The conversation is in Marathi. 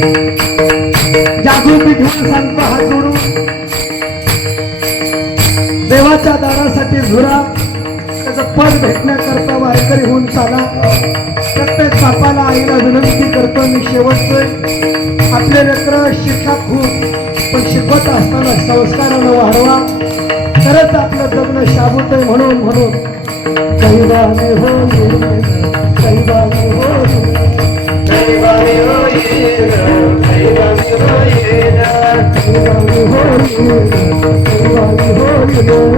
जागृती सांगतो देवाच्या दारासाठी झुरा त्याच फळ भेटण्याकरता व्हायकरी होऊन चाला प्रत्येक बापाला आईला विनंती करतो मी शेवटचे आपले र शिकत खूप पण शिकत असताना संस्काराने वाढवा